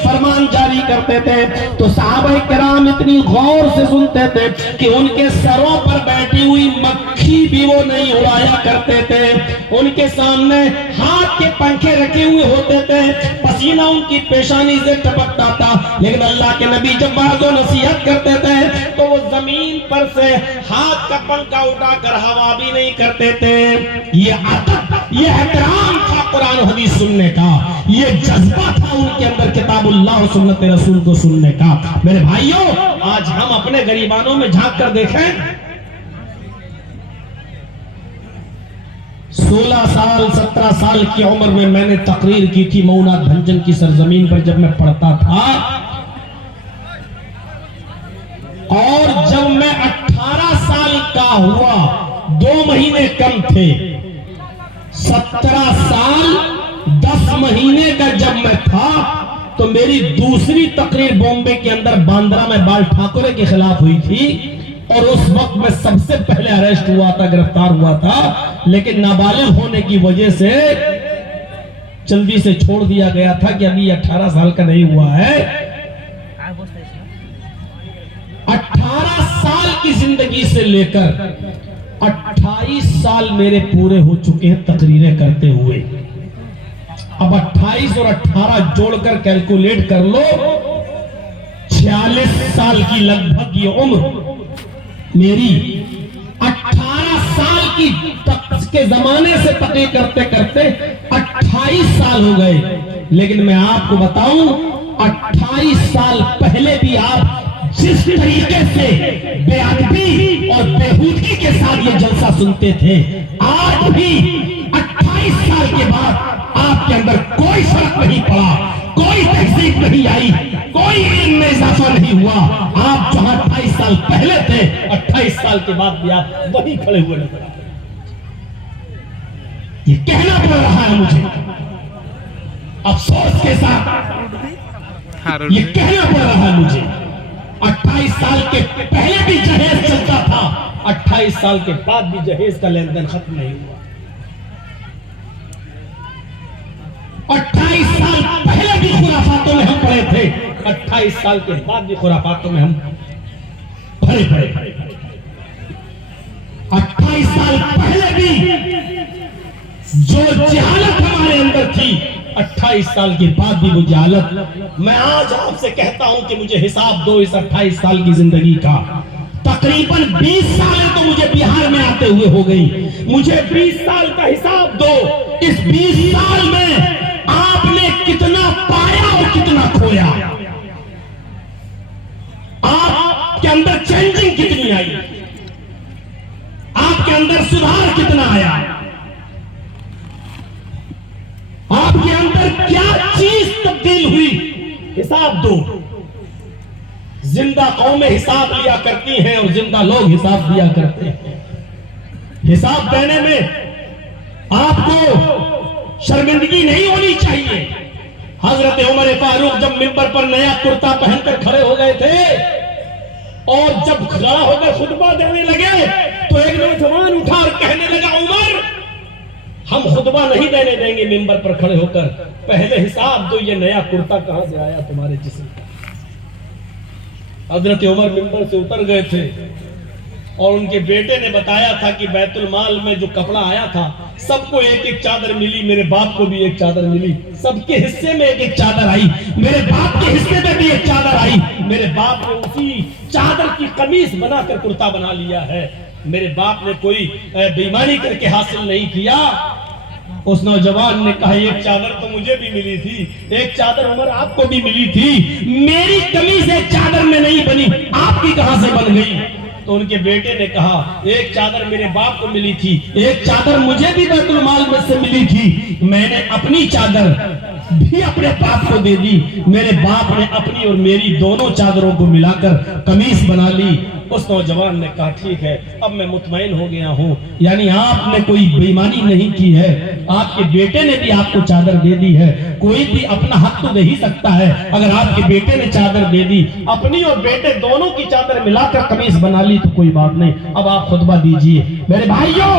फरमान जारी करते थे तो सहाबा किराम इतनी गौर से सुनते थे कि उनके सरों पर बैठी हुई मक्खी भी वो नहीं उड़ाया करते थे। उनके सामने हाथ के पंखे रखे हुए होते थे, पसीना उनकी पेशानी से टपकता था, लेकिन अल्लाह के नबी जब बाज़ो नसीहत करते थे तो वो जमीन पर से हाथ का पंखा उठाकर हवा भी नहीं करते थे। ये अदब, ये एहतराम था कुरान हदीस सुनने का, ये जज्बा था उनके अंदर किताबुल्लाह सुन्नत रसूल को सुनने का। मेरे भाइयों, आज हम अपने गरीबानों में झांक कर देखें। 16 साल 17 साल की उम्र में मैंने तकरीर की थी मऊनाथ भंजन की सरजमीन पर जब मैं पढ़ता था, और जब मैं 18 साल का हुआ, 2 महीने कम थे, 17 साल 10 महीने का जब मैं था तो मेरी दूसरी तकरीर बॉम्बे के अंदर बांद्रा में बाल ठाकुरे के खिलाफ हुई थी, और उस वक्त मैं सबसे पहले अरेस्ट हुआ था, गिरफ्तार हुआ था, लेकिन नाबालिग होने की वजह से जल्दी से छोड़ दिया गया था कि अभी 18 साल का नहीं हुआ है। 18 साल की जिंदगी से लेकर 28 साल मेरे पूरे हो चुके हैं तकरीरें करते हुए। अब 28 और 18 जोड़कर कैलकुलेट कर लो, 46 साल की लगभग ये उम्र मेरी। 18 साल की के जमाने से तकरीर करते करते 28 साल हो गए, लेकिन मैं आपको बताऊं 28 साल पहले भी आप जिस तरीके से बेअदबी और बेहूदगी के साथ ये जलसा सुनते थे, आज भी 28 साल के बाद आपके अंदर कोई फर्क नहीं पड़ा, कोई तहजीब नहीं आई, कोई इल्म में इजाफा नहीं हुआ। आप जहां 28 साल पहले थे, 28 साल के बाद भी आप वहीं खड़े हुए नजर आते। ये कहना पड़ रहा है मुझे अफसोस के साथ, ये कहना पड़ रहा है मुझे। 28 साल के पहले भी जहेज चलता था, 28 साल के बाद भी जहेज का लेन देन खत्म नहीं हुआ। 28 साल पहले भी खुराफातों में हम पड़े थे, 28 साल के बाद भी खुराफातों में हम भरे पड़े। 28 साल पहले भी जो जहालत हमारे अंदर थी, 28 साल के बाद भी वो जहालत, मैं आज आपसे कहता हूं कि मुझे हिसाब दो इस 28 साल की जिंदगी का। तकरीबन 20 साल तो मुझे बिहार में आते हुए हो गई, मुझे 20 साल का हिसाब दो। इस 20 साल में आपने कितना पाया और कितना खोया, आपके अंदर चेंजिंग कितनी आई, आपके अंदर सुधार कितना आया, आपके अंदर क्या चीज तब्दील हुई, हिसाब दो। जिंदा कौमें हिसाब लिया करती हैं और जिंदा लोग हिसाब दिया करते हैं। हिसाब देने में आपको शर्मिंदगी नहीं होनी चाहिए। हजरत उमर फारूक जब मिंबर पर नया कुर्ता पहनकर खड़े हो गए थे और जब खड़ा होकर खुतबा देने लगे तो एक नौजवान उठा और कहने लगा, उमर हम खुतबा नहीं देने देंगे मिंबर पर खड़े होकर, पहले हिसाब दो ये नया कुर्ता कहां से आया तुम्हारे जिस्म का। हजरत उमर मिंबर से उतर गए थे और उनके बेटे ने बताया था कि बैतुल माल में जो कपड़ा आया था सबको एक एक चादर मिली, मेरे बाप को भी एक चादर मिली, सबके हिस्से में एक एक चादर आई, मेरे बाप के हिस्से में भी एक चादर आई। मेरे बाप ने उसी चादर की कमीज बनाकर कुर्ता बना लिया है। मेरे बाप ने कोई बेईमानी करके हासिल नहीं किया। उस नौजवान ने कहा, एक चादर तो मुझे भी मिली थी, एक चादर उमर आपको भी मिली थी, मेरी कमीज एक चादर में नहीं बनी, आपकी कहां से बन गई? तो उनके बेटे ने कहा, एक चादर मेरे बाप को मिली थी, एक चादर मुझे भी बैतुल माल में से मिली थी, मैंने अपनी चादर भी अपने बाप को दे दी, मेरे बाप ने अपनी और मेरी दोनों चादरों को मिलाकर कमीज बना ली। उस नौजवान ने कहा, ठीक है अब मैं मुतमईन हो गया हूँ, यानी आपने कोई बेईमानी नहीं की है, आपके बेटे ने भी आपको चादर दे दी है। कोई भी अपना हक तो दे ही सकता है, अगर आपके बेटे ने चादर दे दी, अपनी और बेटे दोनों की चादर मिलाकर कमीज बना ली तो कोई बात नहीं, अब आप खुतबा दीजिए। मेरे भाइयों